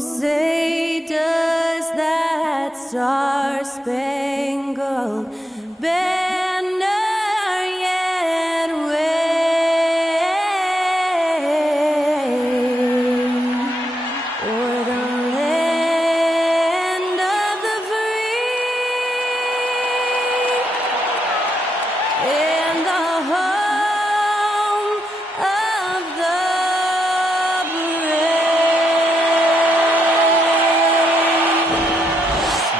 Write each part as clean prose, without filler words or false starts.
say does that star-spangled banner yet wave o'er the land of the free and the home of the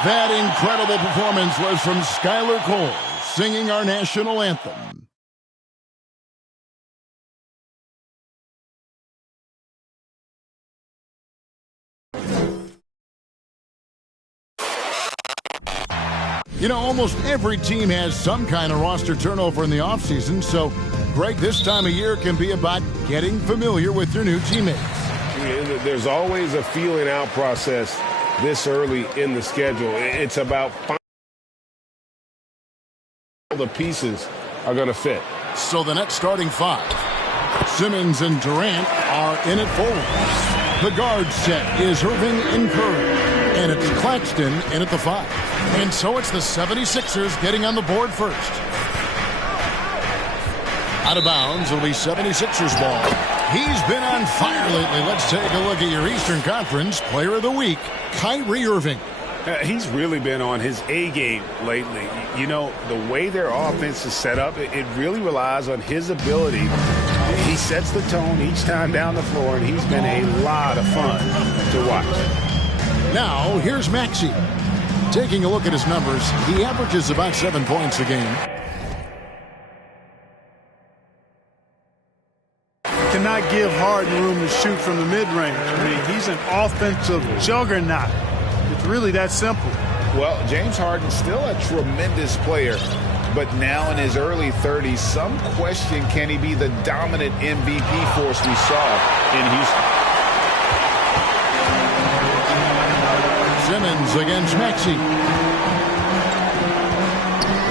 That incredible performance was from Skylar Cole, singing our national anthem. You know, almost every team has some kind of roster turnover in the offseason, so, Greg, this time of year can be about getting familiar with your new teammates. There's always a feeling out process this early in the schedule. It's about finding all the pieces are going to fit. So the next starting five, Simmons and Durant are in it forward. The guard set is Irving and Curry, and it's Claxton in at the 5. And so it's the 76ers getting on the board first. Out of bounds, it'll be 76ers ball. He's been on fire lately. Let's take a look at your Eastern Conference Player of the Week, Kyrie Irving. He's really been on his A game lately. You know, the way their offense is set up, it really relies on his ability. He sets the tone each time down the floor, and he's been a lot of fun to watch. Now, here's Maxey. Taking a look at his numbers, he averages about 7 points a game. Cannot give Harden room to shoot from the mid-range. I mean, he's an offensive juggernaut. It's really that simple. Well, James Harden's still a tremendous player, but now in his early 30s, some question, can he be the dominant MVP force we saw in Houston? Simmons against Maxey.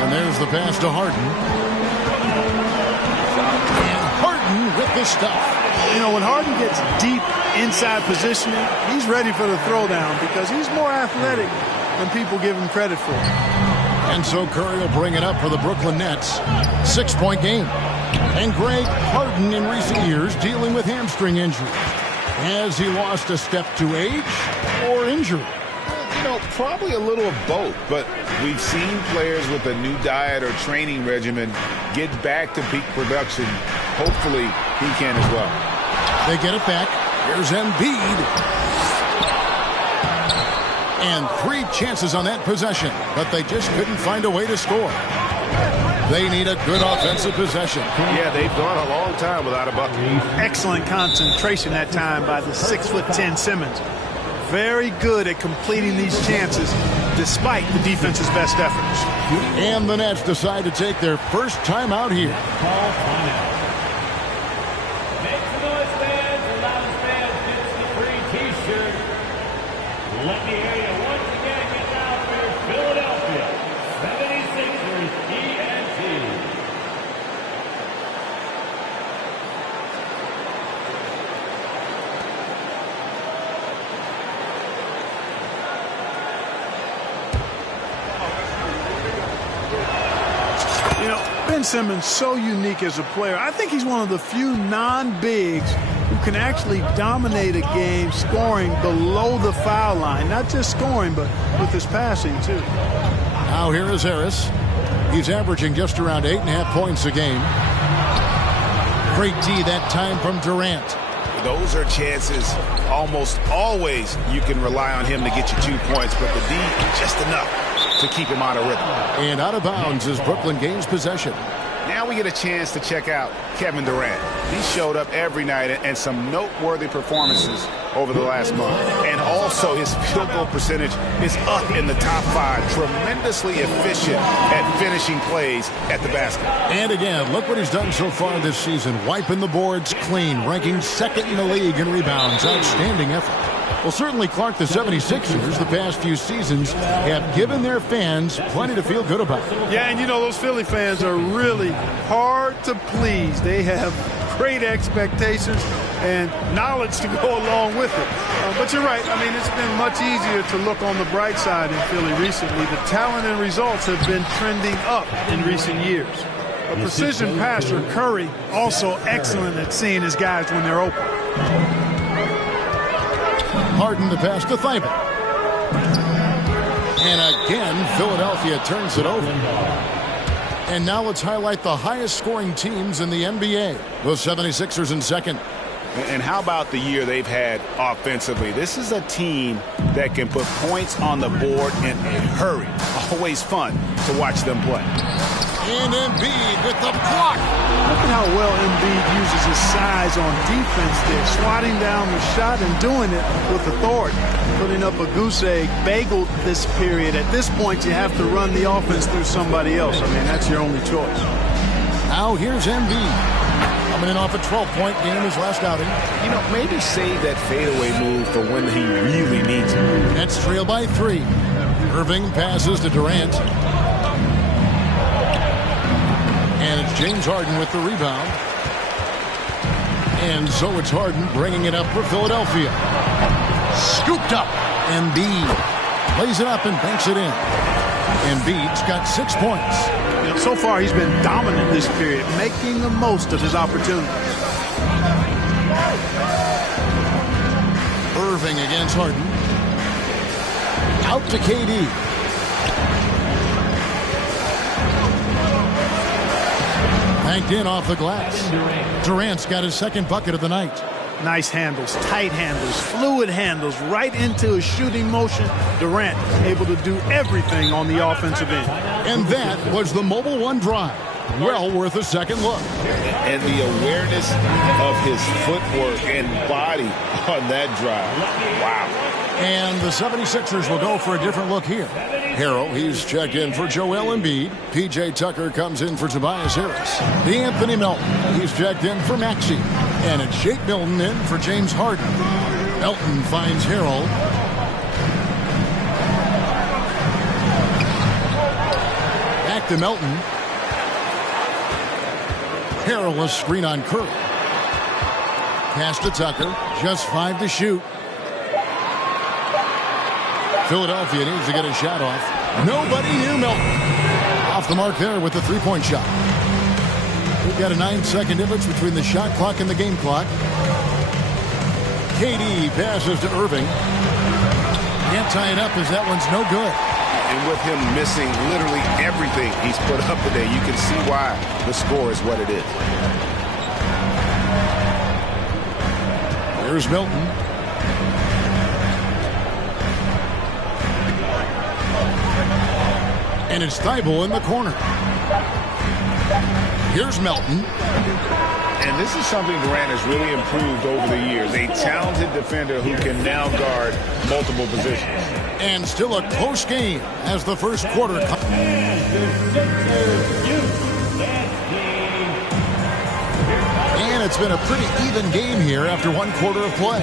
And there's the pass to Harden. With the stuff. You know, when Harden gets deep inside positioning, he's ready for the throwdown because he's more athletic than people give him credit for. And so Curry will bring it up for the Brooklyn Nets. 6-point game. And Greg, Harden in recent years dealing with hamstring injury. Has he lost a step to age or injury? You know, probably a little of both, but we've seen players with a new diet or training regimen get back to peak production. Hopefully, he can as well. They get it back. Here's Embiid. And 3 chances on that possession, but they just couldn't find a way to score. They need a good offensive possession. Yeah, they've gone a long time without a bucket. Excellent concentration that time by the 6'10" Simmons. Very good at completing these chances despite the defense's best efforts. And the Nets decide to take their first time out here. Call timeout. Make some noise, fans. The loudest fans gets the free T-shirt. Let me hear you once again. Get down for your Philadelphia 76ers ENT. You know, Ben Simmons so unique as a player. I think he's one of the few non-bigs who can actually dominate a game scoring below the foul line. Not just scoring, but with his passing, too. Now here is Harris. He's averaging just around 8.5 points a game. Great D that time from Durant. Those are chances almost always you can rely on him to get you 2 points, but the D, just enough to keep him out of rhythm. And out of bounds as Brooklyn gains possession. Now we get a chance to check out Kevin Durant. He showed up every night and some noteworthy performances over the last month. And also his field goal percentage is up in the top 5. Tremendously efficient at finishing plays at the basket. And again, look what he's done so far this season. Wiping the boards clean, ranking 2nd in the league in rebounds. Outstanding effort. Well, certainly, Clark, the 76ers the past few seasons have given their fans plenty to feel good about. Yeah, and you know, those Philly fans are really hard to please. They have great expectations and knowledge to go along with it. But you're right. I mean, it's been much easier to look on the bright side in Philly recently. The talent and results have been trending up in recent years. A precision passer, Curry, also excellent at seeing his guys when they're open. Harden the pass to Thibault. And again, Philadelphia turns it over. And now let's highlight the highest scoring teams in the NBA. The 76ers in second. And how about the year they've had offensively? This is a team that can put points on the board in a hurry. Always fun to watch them play. And Embiid with the block. Look at how well Embiid uses his size on defense there, swatting down the shot and doing it with authority. Putting up a goose egg, bageled this period. At this point, you have to run the offense through somebody else. I mean, that's your only choice. Now here's Embiid. Coming in off a 12-point game his last outing. You know, maybe save that fadeaway move for when he really needs it. Nets trail by 3. Irving passes to Durant. And it's James Harden with the rebound. And so it's Harden bringing it up for Philadelphia. Scooped up. Embiid plays it up and banks it in. Embiid's got 6 points. You know, so far he's been dominant this period, making the most of his opportunities. Irving against Harden. Out to KD. Banked in off the glass. Durant's got his second bucket of the night. Nice handles, tight handles, fluid handles, right into his shooting motion. Durant able to do everything on the offensive end. And that was the Mobile One drive. Well worth a second look. And the awareness of his footwork and body on that drive. Wow. And the 76ers will go for a different look here. Harrell, he's checked in for Joel Embiid. P.J. Tucker comes in for Tobias Harris. Anthony Melton, he's checked in for Maxey. And it's Shake Milton in for James Harden. Melton finds Harrell. Back to Melton. Harrell a screen on Curry. Pass to Tucker. Just 5 to shoot. Philadelphia needs to get a shot off. Nobody near Melton. Off the mark there with the three-point shot. We've got a 9-second difference between the shot clock and the game clock. KD passes to Irving. Can't tie it up as that one's no good. And with him missing literally everything he's put up today, you can see why the score is what it is. Here's Milton. And it's Thibault in the corner. Here's Melton. And this is something Durant has really improved over the years. A talented defender who can now guard multiple positions. And still a close game as the first quarter comes. And it's been a pretty even game here after one quarter of play.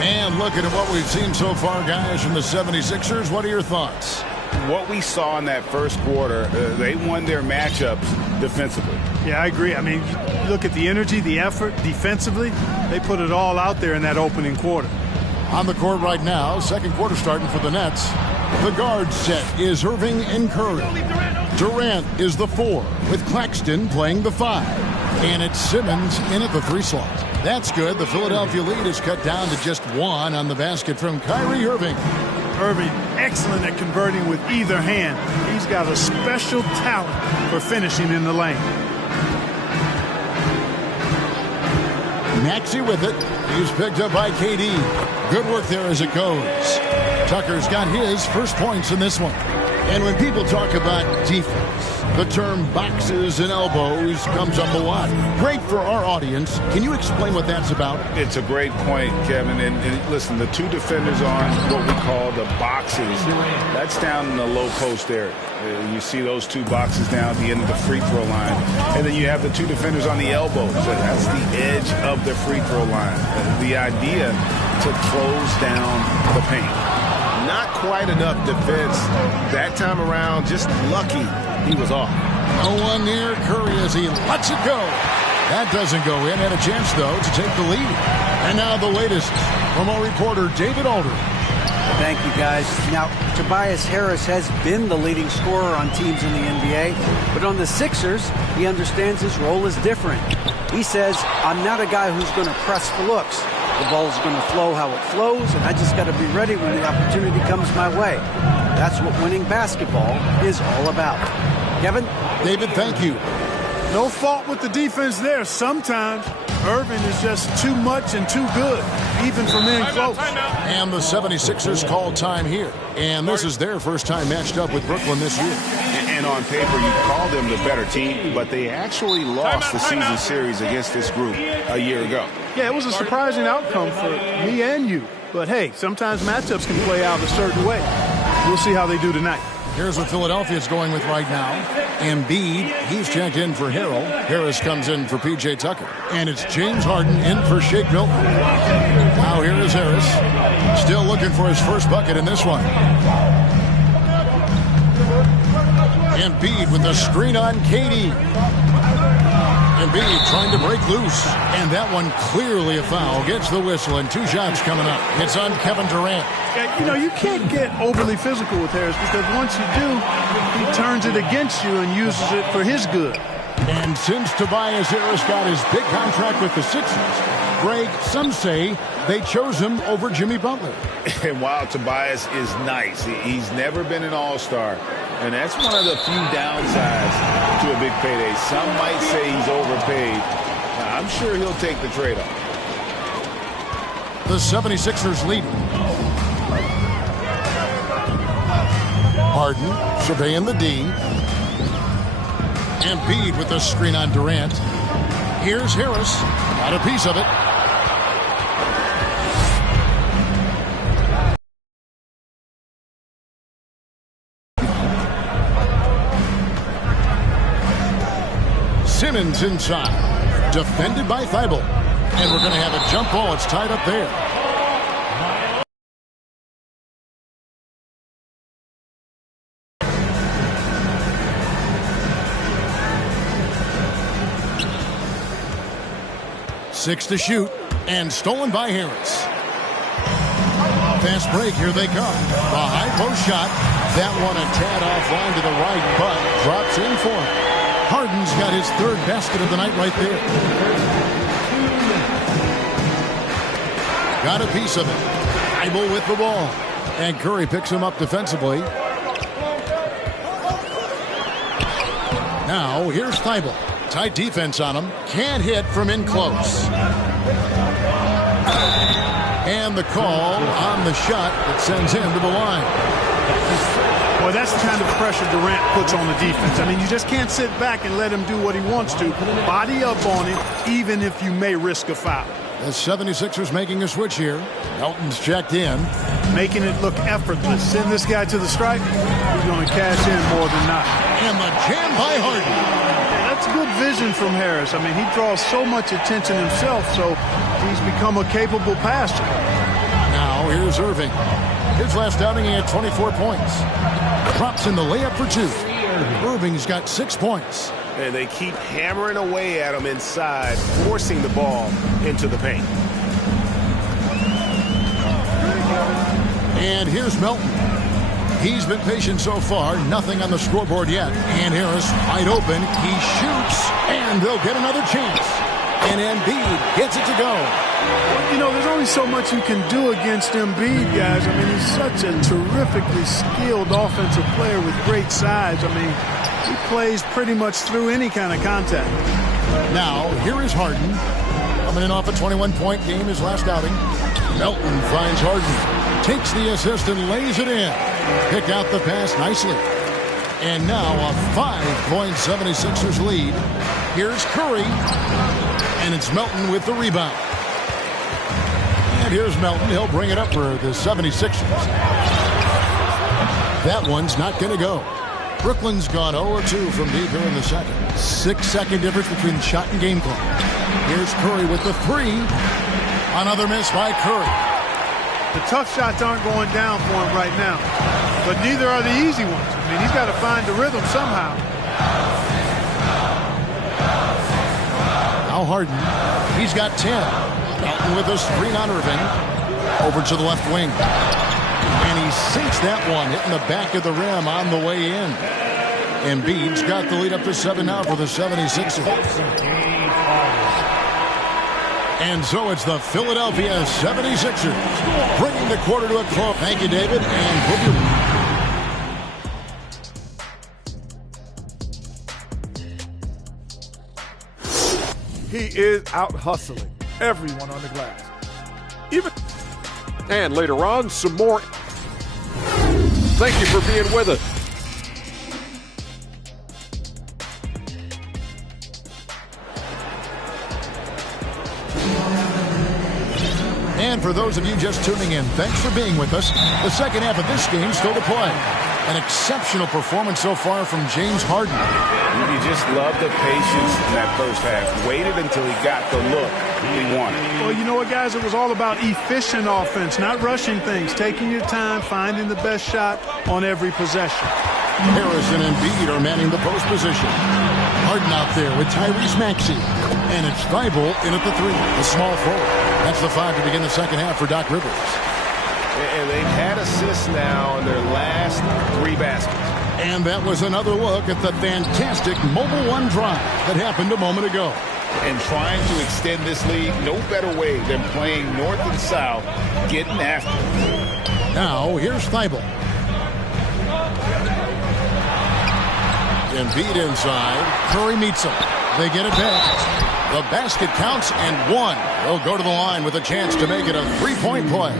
And looking at what we've seen so far, guys, from the 76ers, what are your thoughts? What we saw in that first quarter, they won their matchups defensively. Yeah, I agree. I mean, you look at the energy, the effort defensively, they put it all out there in that opening quarter. On the court right now, second quarter starting for the Nets. The guard set is Irving and Curry. Durant is the 4, with Claxton playing the 5. And it's Simmons in at the 3 slot. That's good. The Philadelphia lead is cut down to just 1 on the basket from Kyrie Irving. Irving, excellent at converting with either hand. He's got a special talent for finishing in the lane. Maxey with it. He's picked up by KD. Good work there as it goes. Tucker's got his first points in this one. And when people talk about defense, The term boxes and elbows comes up a lot. Great for our audience. Can you explain what that's about? It's a great point, Kevin. And listen, the two defenders on what we call the boxes, that's down in the low post area. You see those two boxes down at the end of the free throw line. And then you have the two defenders on the elbows. That's the edge of the free throw line. The idea to close down the paint. Not quite enough defense that time around. Just lucky he was off. No one near Curry as he lets it go. That doesn't go in. Had a chance, though, to take the lead. And now the latest from our reporter, David Alder. Thank you, guys. Now, Tobias Harris has been the leading scorer on teams in the NBA, but on the Sixers, he understands his role is different. He says, I'm not a guy who's going to press for looks. The ball is going to flow how it flows, and I just got to be ready when the opportunity comes my way. That's what winning basketball is all about. Kevin? David, thank you. No fault with the defense there. Sometimes Irving is just too much and too good, even from in close. And the 76ers call time here. And this is their first time matched up with Brooklyn this year. And on paper, you call them the better team, but they actually lost the season series against this group a year ago. Yeah, it was a surprising outcome for me and you. But, hey, sometimes matchups can play out a certain way. We'll see how they do tonight. Here's what Philadelphia's going with right now. Embiid, he's checked in for Harrell. Harris comes in for P.J. Tucker. And it's James Harden in for Shake Milton. Now here is Harris. Still looking for his first bucket in this one. Embiid with the screen on KD. Embiid trying to break loose. And that one clearly a foul. Gets the whistle and two shots coming up. It's on Kevin Durant. You know, you can't get overly physical with Harris because once you do, he turns it against you and uses it for his good. And since Tobias Harris got his big contract with the Sixers, Greg, some say they chose him over Jimmy Butler. And while Tobias is nice, he's never been an all-star. And that's one of the few downsides to a big payday. Some might say he's overpaid. I'm sure he'll take the trade-off. The 76ers lead. Harden surveying the D. Embiid with the screen on Durant. Here's Harris. Got a piece of it. Simmons inside. Defended by Thibault. And we're going to have a jump ball. It's tied up there. Six to shoot, and stolen by Harris. Fast break, here they come. The high post shot. That one a tad offline to the right, but drops in for him. Harden's got his third basket of the night right there. Got a piece of it. Thibault with the ball. And Curry picks him up defensively. Now, here's Thibault. Tight defense on him. Can't hit from in close. And the call on the shot that sends him to the line. Well, that's the kind of pressure Durant puts on the defense. I mean, you just can't sit back and let him do what he wants to. Body up on him, even if you may risk a foul. The 76ers making a switch here. Melton's checked in. Making it look effortless. Send this guy to the stripe. He's going to cash in more than not. And the jam by Harden. That's good vision from Harris. I mean, he draws so much attention himself, so he's become a capable passer. Now, here's Irving. His last outing, he had 24 points. Drops in the layup for two. Irving's got 6 points. And they keep hammering away at him inside, forcing the ball into the paint. And here's Melton. He's been patient so far. Nothing on the scoreboard yet. And Harris wide open. He shoots, and they'll get another chance. And Embiid gets it to go. You know, there's only so much you can do against Embiid, guys. I mean, he's such a terrifically skilled offensive player with great size. I mean, he plays pretty much through any kind of contact. Now, here is Harden. Coming in off a 21-point game, his last outing. Melton finds Harden. Takes the assist and lays it in. Pick out the pass nicely. And now a 5-point 76ers lead. Here's Curry. And it's Melton with the rebound. And here's Melton. He'll bring it up for the 76ers. That one's not going to go. Brooklyn's gone 0-2 from deep here in the second. 6-second difference between the shot and game clock. Here's Curry with the three. Another miss by Curry. The tough shots aren't going down for him right now, but neither are the easy ones. I mean, he's got to find the rhythm somehow. Now Harden. He's got 10. Melton with a screen on Irving. Over to the left wing. And he sinks that one, hitting the back of the rim on the way in. Embiid's got the lead up to 7 now for the 76ers. And so it's the Philadelphia 76ers bringing the quarter to a close. Thank you, David, and we'll be He is out hustling everyone on the glass. And later on, some more. Thank you for being with us. And for those of you just tuning in, thanks for being with us. The second half of this game still to play. An exceptional performance so far from James Harden. You just love the patience in that first half. Waited until he got the look he wanted. Well, you know what, guys? It was all about efficient offense, not rushing things, taking your time, finding the best shot on every possession. Harris and Embiid are manning the post position. Harden out there with Tyrese Maxey. And it's Thibault in at the three, the small forward. That's the 5 to begin the second half for Doc Rivers. And they've had assists now in their last 3 baskets. And that was another look at the fantastic Mobile One drive that happened a moment ago. And trying to extend this lead, no better way than playing north and south, getting after it. Now, here's Thibault. Embiid inside. Curry meets him. They get it back. The basket counts and one. They'll go to the line with a chance to make it a 3-point play.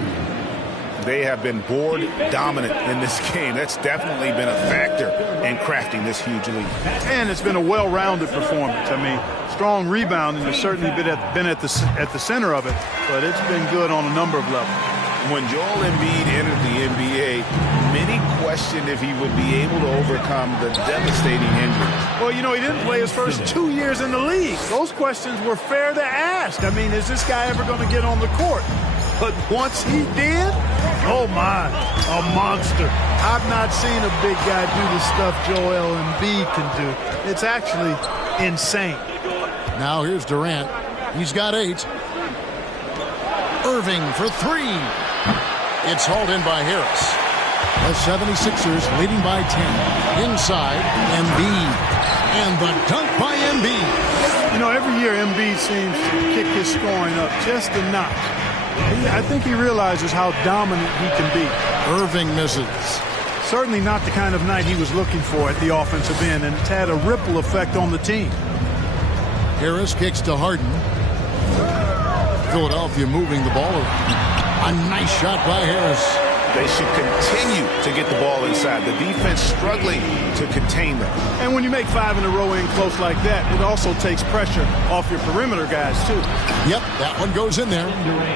They have been board dominant in this game. That's definitely been a factor in crafting this huge lead. And it's been a well-rounded performance. I mean, strong rebounding has certainly been at the center of it, but it's been good on a number of levels. When Joel Embiid entered the NBA, many questioned if he would be able to overcome the devastating injuries. Well, you know, he didn't play his first 2 years in the league. Those questions were fair to ask. I mean, is this guy ever going to get on the court? But once he did, oh my, a monster. I've not seen a big guy do the stuff Joel Embiid can do. It's actually insane. Now here's Durant. He's got 8. Irving for 3. It's hauled in by Harris. The 76ers leading by 10. Inside, Embiid. And the dunk by Embiid. You know, every year Embiid seems to kick his scoring up just a notch. I think he realizes how dominant he can be. Irving misses. Certainly not the kind of night he was looking for at the offensive end, and it's had a ripple effect on the team. Harris kicks to Harden. Philadelphia moving the ball around. A nice shot by Harris. They should continue to get the ball inside. The defense struggling to contain them. And when you make 5 in a row in close like that, it also takes pressure off your perimeter guys, too. Yep, that one goes in there.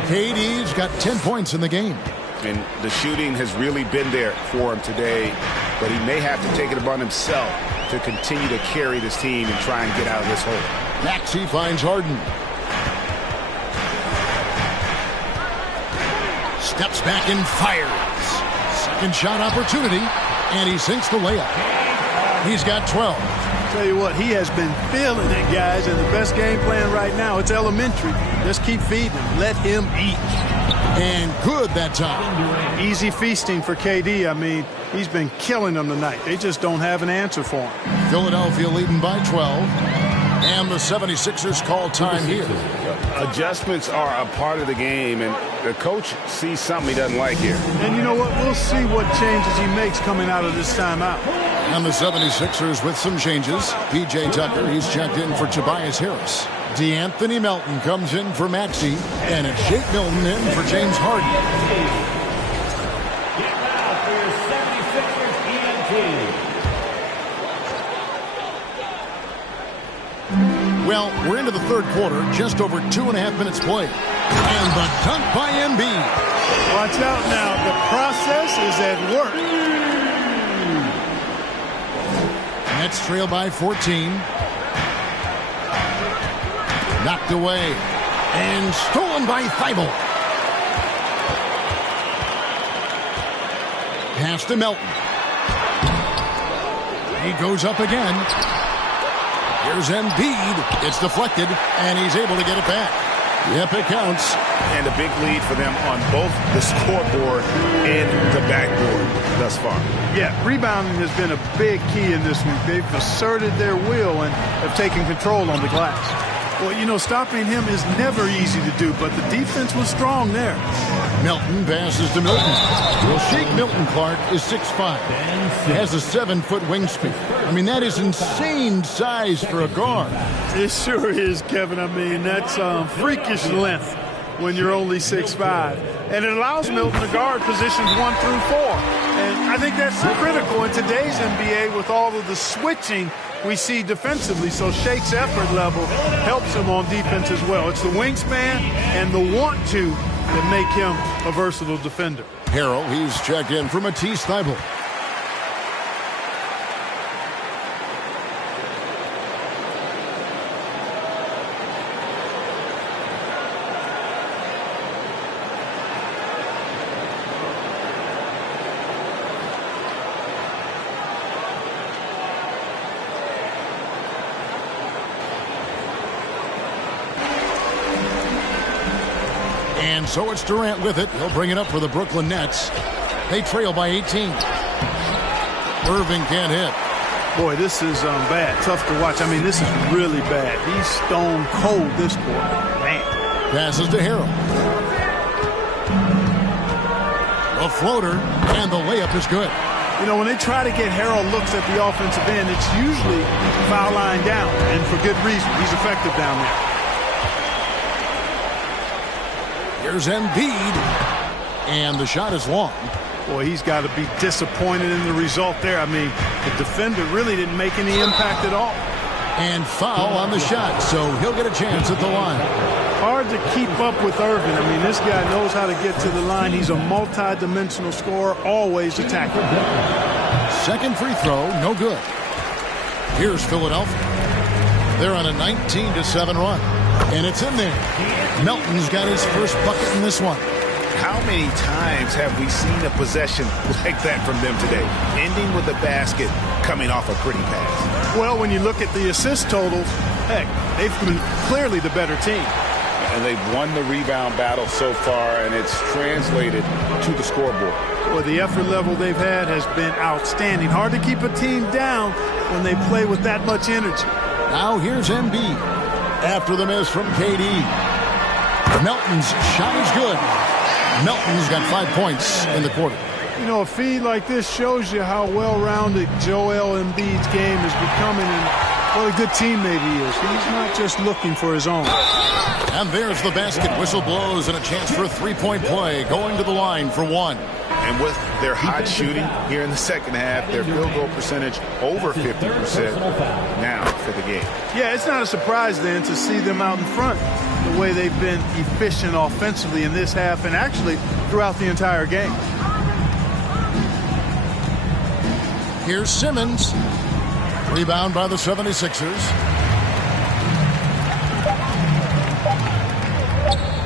KD's got 10 points in the game. And the shooting has really been there for him today, but he may have to take it upon himself to continue to carry this team and try and get out of this hole. Maxey finds Harden. Steps back and fires. Second shot opportunity, and he sinks the layup. He's got 12. Tell you what, he has been feeling it, guys, and the best game plan right now, it's elementary. Just keep feeding him. Let him eat. And good that time. Easy feasting for KD. I mean, he's been killing them tonight. They just don't have an answer for him. Philadelphia leading by 12. And the 76ers call time here. Adjustments are a part of the game, and the coach sees something he doesn't like here. And you know what? We'll see what changes he makes coming out of this timeout. And the 76ers with some changes. P.J. Tucker, he's checked in for Tobias Harris. DeAnthony Melton comes in for Maxey. And it's Shake Milton in for James Harden. Get out for your 76ers ENT. Well, we're into the third quarter, just over 2.5 minutes played. And the dunk by Embiid. Watch out now. The process is at work. Nets trail by 14. Knocked away. And stolen by Thibault. Pass to Melton. He goes up again. Here's Embiid. It's deflected, and he's able to get it back. Yep, it counts. And a big lead for them on both the scoreboard and the backboard thus far. Yeah, rebounding has been a big key in this one. They've asserted their will and have taken control on the glass. Well, you know, stopping him is never easy to do, but the defense was strong there. Melton passes to Milton. Well, Shake Milton Clark is 6'5". Has a 7-foot wingspan. I mean, that is insane size for a guard. It sure is, Kevin. I mean, that's freakish length when you're only 6'5". And it allows Milton to guard positions 1 through 4. And I think that's critical in today's NBA with all of the switching we see defensively. So Shake's effort level helps him on defense as well. It's the wingspan and the want to that make him a versatile defender. Harrell, he's checked in for Matisse Thybulle. And so it's Durant with it. He'll bring it up for the Brooklyn Nets. They trail by 18. Irving can't hit. Boy, this is bad. Tough to watch. I mean, this is really bad. He's stone cold this quarter. Man. Passes to Harrell. A floater, and the layup is good. You know, when they try to get Harrell looks at the offensive end, it's usually foul line down, and for good reason. He's effective down there. Here's Embiid, and the shot is long. Boy, he's got to be disappointed in the result there. I mean, the defender really didn't make any impact at all. And foul on the shot, so he'll get a chance at the line. Hard to keep up with Irving. I mean, this guy knows how to get to the line. He's a multi-dimensional scorer, always attacking. Second free throw, no good. Here's Philadelphia. They're on a 19-7 run. And it's in there. Melton's got his first bucket in this one. How many times have we seen a possession like that from them today? Ending with a basket, coming off a pretty pass. Well, when you look at the assist totals, heck, they've been clearly the better team. And they've won the rebound battle so far, and it's translated to the scoreboard. Well, the effort level they've had has been outstanding. Hard to keep a team down when they play with that much energy. Now here's Embiid. After the miss from KD. Melton's shot is good. Melton's got 5 points in the quarter. You know, a feed like this shows you how well-rounded Joel Embiid's game is becoming and what a good teammate he is. He's not just looking for his own. And there's the basket. Whistle blows and a chance for a three-point play. Going to the line for one. And with their hot shooting here in the second half, their field goal percentage over 50% now for the game. Yeah, it's not a surprise then to see them out in front the way they've been efficient offensively in this half and actually throughout the entire game. Here's Simmons. Rebound by the 76ers.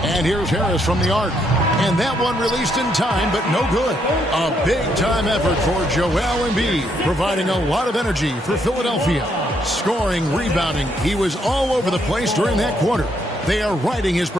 And here's Harris from the arc. And that one released in time, but no good. A big-time effort for Joel Embiid, providing a lot of energy for Philadelphia. Scoring, rebounding, he was all over the place during that quarter. They are riding his